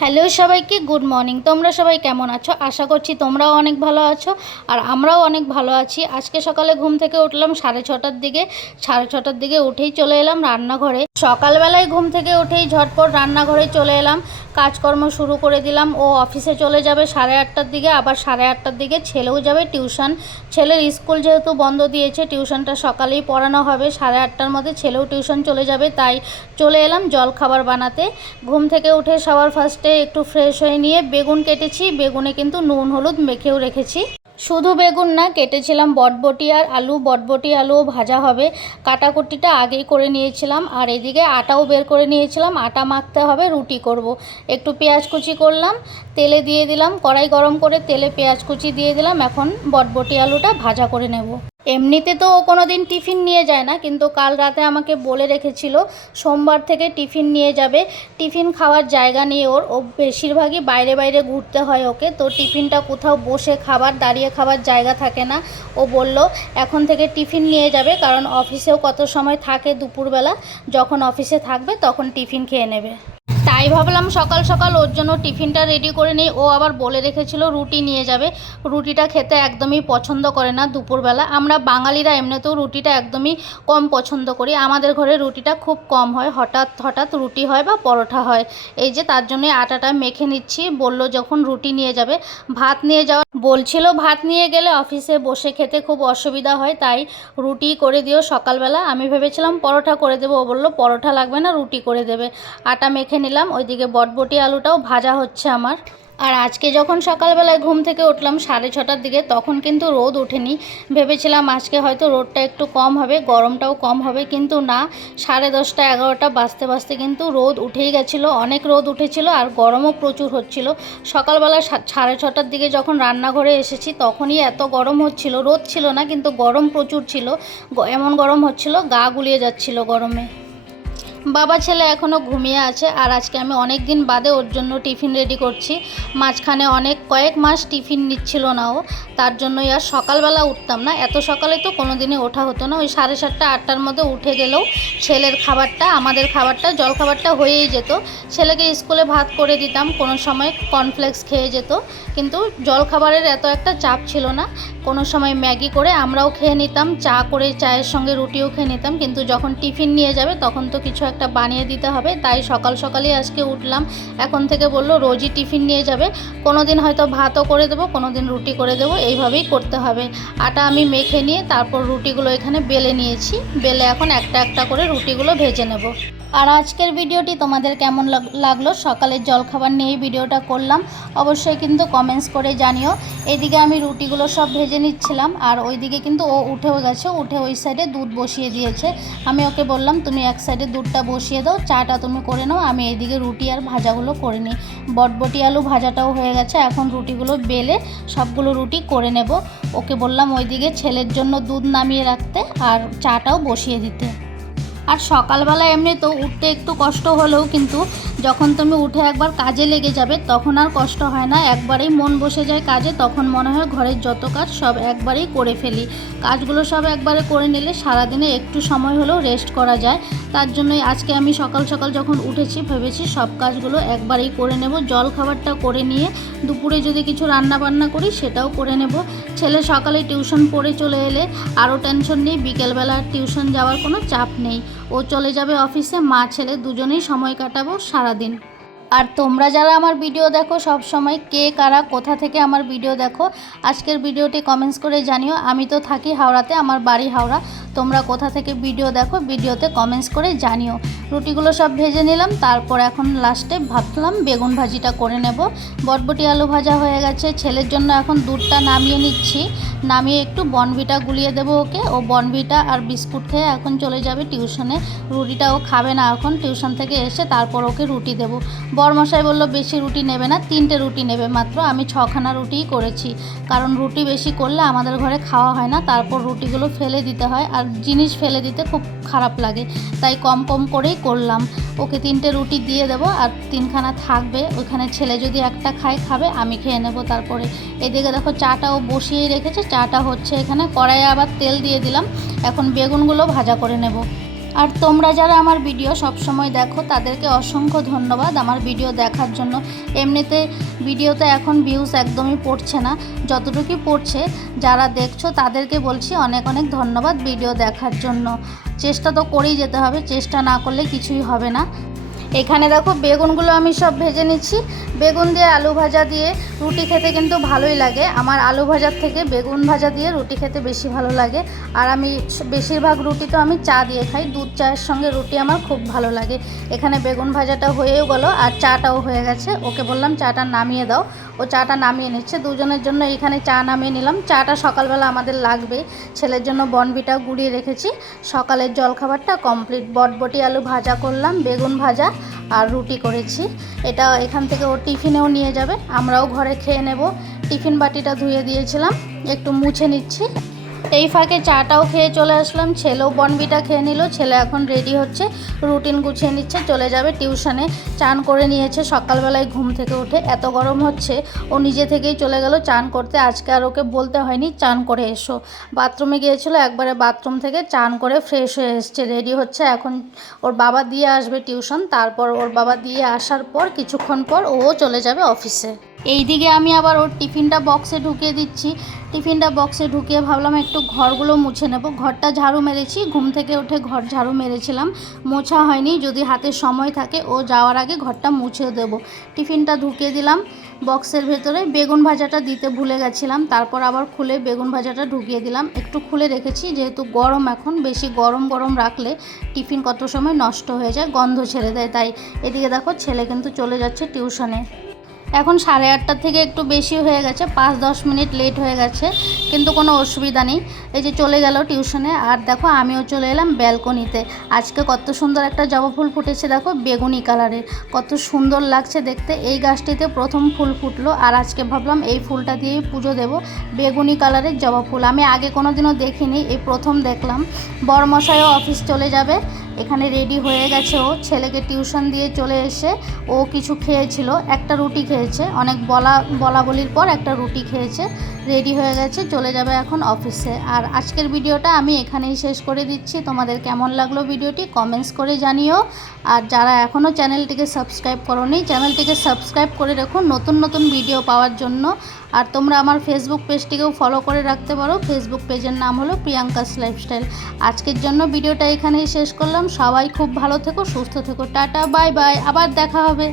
Hello সবাইকে good morning. তোমরা সবাই কেমন আছো? আশা করছি তোমরাও অনেক ভালো আছো আর আমরাও অনেক ভালো আছি। আজকে সকালে ঘুম থেকে উঠলাম 6:30টার দিকে। 6:30টার দিকে উঠেই চলে এলাম রান্নাঘরে। সকালবেলায় ঘুম থেকে উঠেই ঝটপট রান্নাঘরে চলে এলাম, কাজকর্ম শুরু করে দিলাম। ও অফিসে চলে যাবে 8:30টার দিকে, আবার 8:30টার দিকে ছেলেও যাবে টিউশন। ছেলের স্কুল যেহেতু বন্ধ দিয়েছে, টিউশনটা সকালেই পড়ানো হবে। 8:30টার মধ্যে ছেলেও টিউশন চলে যাবে, তাই চলে এলাম জলখাবার বানাতে। ঘুম থেকে উঠে সবার ফার্স্টে একটু ফ্রেশ হয়ে নিয়ে বেগুন কেটেছি। বেগুনে কিন্তু নুন হলুদ মেখেও রেখেছি। শুধু বেগুন না, কেটেছিলাম বটবটি আর আলু। বটবটি আলুও ভাজা হবে। কাটাকুটিটা আগেই করে নিয়েছিলাম। আর এদিকে আটাও বের করে নিয়েছিলাম, আটা মাখতে হবে, রুটি করব। একটু পেঁয়াজ কুচি করলাম, তেলে দিয়ে দিলাম, কড়াই গরম করে তেলে পেঁয়াজ কুচি দিয়ে দিলাম। এখন বটবটি আলুটা ভাজা করে নেব। এমনিতে তো ও কোনো দিন টিফিন নিয়ে যায় না, কিন্তু কাল রাতে আমাকে বলে রেখেছিল সোমবার থেকে টিফিন নিয়ে যাবে। টিফিন খাওয়ার জায়গা নেই ওর, ও বেশিরভাগই বাইরে বাইরে ঘুরতে হয় ওকে, তো টিফিনটা কোথাও বসে খাবার দাঁড়িয়ে খাবার জায়গা থাকে না। ও বলল এখন থেকে টিফিন নিয়ে যাবে, কারণ অফিসেও কত সময় থাকে, দুপুরবেলা যখন অফিসে থাকবে তখন টিফিন খেয়ে নেবে। তাই ভাবলাম সকাল সকাল ওর জন্য টিফিনটা রেডি করে নিই। ও আবার বলে রেখেছিল রুটি নিয়ে যাবে। রুটিটা খেতে একদমই পছন্দ করে না দুপুরবেলা। আমরা বাঙালিরা এমনিতেও রুটিটা একদমই কম পছন্দ করি। আমাদের ঘরে রুটিটা খুব কম হয়, হঠাৎ হঠাৎ রুটি হয় বা পরোটা হয়। এই যে তার জন্যই আটাটা মেখে নিচ্ছি। বলল যখন রুটি নিয়ে যাবে। ভাত নিয়ে যাওয়া বলছিল, ভাত নিয়ে গেলে অফিসে বসে খেতে খুব অসুবিধা হয়, তাই রুটি করে দিও সকালবেলা। আমি ভেবেছিলাম পরোটা করে দেবো, ও বললো পরোটা লাগবে না, রুটি করে দেবে। আটা মেখে নিলাম। ওইদিকে বটবটি আলুটাও ভাজা হচ্ছে আমার। আর আজকে যখন সকালবেলায় ঘুম থেকে উঠলাম 6:30টার দিকে, তখন কিন্তু রোদ ওঠেনি। ভেবেছিলাম আজকে হয়তো রোদটা একটু কম হবে, গরমটাও কম হবে, কিন্তু না। 10:30 11টা বাজতে বাজতে কিন্তু রোদ উঠেই গেছিলো, অনেক রোদ উঠেছিল আর গরমও প্রচুর হচ্ছিল। সকালবেলা 6:30টার দিকে যখন রান্নাঘরে এসেছি তখনই এত গরম হচ্ছিল। রোদ ছিল না, কিন্তু গরম প্রচুর ছিল। এমন গরম হচ্ছিল, গা গুলিয়ে যাচ্ছিল গরমে। বাবা ছেলে এখনও ঘুমিয়ে আছে। আর আজকে আমি অনেক দিন বাদে ওর জন্য টিফিন রেডি করছি। মাঝখানে কয়েক মাস টিফিন নিচ্ছিল না ও, তার জন্যই আর সকালবেলা উঠতাম না। এত সকালে তো কোনো দিনই ওঠা হতো না। ওই 7:30 8টার মধ্যে উঠে গেলেও ছেলের খাবারটা, আমাদের খাবারটা, জলখাবারটা হয়েই যেত। ছেলেকে স্কুলে ভাত করে দিতাম, কোনো সময় কর্নফ্লেক্স খেয়ে যেত, কিন্তু জলখাবারের এত একটা চাপ ছিল না। কোনো সময় ম্যাগি করে আমরাও খেয়ে নিতাম, চা করে চায়ের সঙ্গে রুটিও খেয়ে নিতাম। কিন্তু যখন টিফিন নিয়ে যাবে তখন তো কিছু একটা বানিয়ে দিতে হবে, তাই সকাল সকালই আজকে উঠলাম। এখন থেকে বললো রোজই টিফিন নিয়ে যাবে। কোনো দিন হয়তো ভাতও করে দেবো, কোনো দিন রুটি করে দেবো, এইভাবেই করতে হবে। আটা আমি মেখে নিয়ে তারপর রুটিগুলো এখানে বেলে নিয়েছি। বেলে এখন একটা একটা করে রুটিগুলো ভেজে নেব। আর আজকের ভিডিওটি তোমাদের কেমন লাগলো? সকালের জলখাবার নিয়েই ভিডিওটা করলাম, অবশ্যই কিন্তু কমেন্টস করে জানিও। এদিকে আমি রুটিগুলো সব ভেজে নিচ্ছিলাম, আর ওইদিকে কিন্তু ও উঠেও গেছে, উঠে ওই সাইডে দুধ বসিয়ে দিয়েছে। আমি ওকে বললাম তুমি এক সাইডে দুধটা বসিয়ে দাও, চাটা তুমি করে নাও, আমি এইদিকে রুটি আর ভাজাগুলো করে নিই। বটবটি আলু ভাজাটাও হয়ে গেছে, এখন রুটিগুলো বেলে সবগুলো রুটি করে নেব। ওকে বললাম ওইদিকে ছেলের জন্য দুধ নামিয়ে রাখতে আর চাটাও বসিয়ে দিতে। আর সকালবেলা এমনি তো উঠতে একটু কষ্ট হলেও কিন্তু যখন তুমি উঠে একবার কাজে লেগে যাবে তখন আর কষ্ট হয় না। একবারেই মন বসে যায় কাজে, তখন মনে হয় ঘরের যত কাজ সব একবারেই করে ফেলি। কাজগুলো সব একবারে করে নিলে সারাদিনে একটু সময় হলেও রেস্ট করা যায়। তার জন্যই আজকে আমি সকাল সকাল যখন উঠেছি ভেবেছি সব কাজগুলো একবারেই করে নেব। জল খাবারটা করে নিয়ে দুপুরে যদি কিছু রান্না বান্না করি সেটাও করে নেব। ছেলে সকালে টিউশন পড়ে চলে এলে আরও টেনশন নেই, বিকেলবেলা টিউশন যাওয়ার কোনো চাপ নেই। ও চলে যাবে অফিসে, মা ছেলে দুজনেই সময় কাটাবো সারাদিন। আর তোমরা যারা আমার ভিডিও দেখো সব সময়, কে কারা কোথা থেকে আমার ভিডিও দেখো, আজকের ভিডিওটি কমেন্টস করে জানিও। আমি তো থাকি হাওড়াতে, আমার বাড়ি হাওড়া। তোমরা কোথা থেকে ভিডিও দেখো ভিডিওতে কমেন্টস করে জানিও। রুটিগুলো সব ভেজে নিলাম, তারপর এখন লাস্টে ভাবলাম বেগুন ভাজিটা করে নেব। বটবটি আলু ভাজা হয়ে গেছে। ছেলের জন্য এখন দুধটা নামিয়ে নিচ্ছি, নামিয়ে একটু বনভিটা গুলিয়ে দেবো ওকে। ও বনভিটা আর বিস্কুট খেয়ে এখন চলে যাবে টিউশনে। রুটিটা ও খাবে না এখন, টিউশন থেকে এসে তারপর ওকে রুটি দেবো। বরমশাই বললো বেশি রুটি নেবে না, 3টে রুটি নেবে মাত্র। আমি 6খানা রুটিই করেছি, কারণ রুটি বেশি করলে আমাদের ঘরে খাওয়া হয় না, তারপর রুটিগুলো ফেলে দিতে হয়, আর জিনিস ফেলে দিতে খুব খারাপ লাগে, তাই কম কম করেই করলাম। ওকে 3টে রুটি দিয়ে দেবো, আর 3খানা থাকবে ওইখানে। ছেলে যদি একটা খায় খাবে, আমি খেয়ে নেব তারপরে। এদিকে দেখো চাটাও বসিয়েই রেখেছে, চাটা হচ্ছে এখানে। কড়াইয়ে আবার তেল দিয়ে দিলাম, এখন বেগুনগুলো ভাজা করে নেব। আর তোমরা যারা আমার ভিডিও সব সময় দেখো তাদেরকে অসংখ্য ধন্যবাদ আমার ভিডিও দেখার জন্য। এমনিতে ভিডিওতে এখন ভিউজ একদমই পড়ছে না, যতটুকু পড়ছে যারা দেখছো তাদেরকে বলছি অনেক অনেক ধন্যবাদ ভিডিও দেখার জন্য। চেষ্টা তো করেই যেতে হবে, চেষ্টা না করলে কিছুই হবে না। এখানে দেখো বেগুনগুলো আমি সব ভেজে নিচ্ছি। বেগুন দিয়ে আলু ভাজা দিয়ে রুটি খেতে কিন্তু ভালোই লাগে। আমার আলু ভাজার থেকে বেগুন ভাজা দিয়ে রুটি খেতে বেশি ভালো লাগে। আর আমি বেশিরভাগ রুটি তো আমি চা দিয়ে খাই, দুধ চায়ের সঙ্গে রুটি আমার খুব ভালো লাগে। এখানে বেগুন ভাজাটা হয়েও গেল আর চাটাও হয়ে গেছে। ওকে বললাম চাটা নামিয়ে দাও, ও চাটা নামিয়ে নিচ্ছে। দুজনের জন্য এখানে চা নামিয়ে নিলাম। চাটা সকালবেলা আমাদের লাগবে, ছেলের জন্য বর্নভিটা গুঁড়িয়ে রেখেছি। সকালের জলখাবারটা কমপ্লিট। বটবটি আলু ভাজা করলাম, বেগুন ভাজা আর রুটি করেছি। এটা এখান থেকে ও টিফিনেও নিয়ে যাবে, আমরাও ঘরে খেয়ে নেব। টিফিন বাটিটা ধুয়ে দিয়েছিলাম, একটু মুছে নিচ্ছি। এই ফাঁকে চাটাও খেয়ে চলে আসলাম। ছেলেও বর্নভিটা খেয়ে নিল। ছেলে এখন রেডি হচ্ছে, রুটিন গুছিয়ে নিচ্ছে, চলে যাবে টিউশনে। চান করে নিয়েছে সকালবেলায় ঘুম থেকে উঠে। এত গরম হচ্ছে ও নিজে থেকেই চলে গেল চান করতে। আজকে আর ওকে বলতে হয়নি চান করে এসো। বাথরুমে গিয়েছিল, একবারে বাথরুম থেকে চান করে ফ্রেশ হয়ে এসছে, রেডি হচ্ছে। এখন ওর বাবা দিয়ে আসবে টিউশন, তারপর ওর বাবা দিয়ে আসার পর কিছুক্ষণ পর ও চলে যাবে অফিসে। এইদিকে আমি আবার ওর টিফিনটা বক্সে ঢুকিয়ে দিচ্ছি। টিফিনটা বক্সে ঢুকিয়ে ভাবলাম একটু ঘরগুলো মুছে নেব। ঘরটা ঝাড়ু মেরেছি, ঘুম থেকে উঠে ঘর ঝাড়ু মেরেছিলাম, মোছা হয়নি। যদি হাতে সময় থাকে ও যাওয়ার আগে ঘরটা মুছে দেব। টিফিনটা ঢুকিয়ে দিলাম বক্সের ভেতরে। বেগুন ভাজাটা দিতে ভুলে গেছিলাম, তারপর আবার খুলে বেগুন ভাজাটা ঢুকিয়ে দিলাম। একটু খুলে রেখেছি, যেহেতু গরম এখন, বেশি গরম গরম রাখলে টিফিন কত সময় নষ্ট হয়ে যায়, গন্ধ ছেড়ে দেয়। তাই এদিকে দেখো ছেলে কিন্তু চলে যাচ্ছে টিউশনে। এখন 8:30 থেকে একটু বেশি হয়ে গেছে, 5-10 মিনিট লেট হয়ে গেছে, কিন্তু কোনো অসুবিধা নেই। এই যে চলে গেল টিউশনে। আর দেখো আমিও চলে এলাম ব্যালকনিতে। আজকে কত সুন্দর একটা জবা ফুল ফুটেছে, দেখো বেগুনি কালারের, কত সুন্দর লাগছে দেখতে। এই গাছটিতে প্রথম ফুল ফুটলো, আর আজকে ভাবলাম এই ফুলটা দিয়েই পুজো দেব। বেগুনি কালারের জবা ফুল আমি আগে কোনো দিনও দেখিনি, এই প্রথম দেখলাম। বড়মশাইও অফিস চলে যাবে, এখানে রেডি হয়ে গেছে। ও ছেলেকে টিউশন দিয়ে চলে এসে ও কিছু খেয়েছিল, একটা রুটি খেয়েছে, অনেক বলা বলির পর একটা রুটি খেয়েছে। রেডি হয়ে গেছে, চলে যাবে এখন অফিসে। আর আজকের ভিডিওটা আমি এখানেই শেষ করে দিচ্ছি। তোমাদের কেমন লাগলো ভিডিওটি কমেন্টস করে জানিও। আর যারা এখনও চ্যানেলটিকে সাবস্ক্রাইব করোনি, চ্যানেলটিকে সাবস্ক্রাইব করে রেখো নতুন নতুন ভিডিও পাওয়ার জন্য। আর তোমরা আমার ফেসবুক পেজটিকেও ফলো করে রাখতে পারো। ফেসবুক পেজের নাম হলো প্রিয়াঙ্কাস লাইফস্টাইল। আজকের জন্য ভিডিওটা এখানেই শেষ করলাম। সবাই খুব ভালো থেকো, সুস্থ থেকো। টাটা, বাই বাই, আবার দেখা হবে।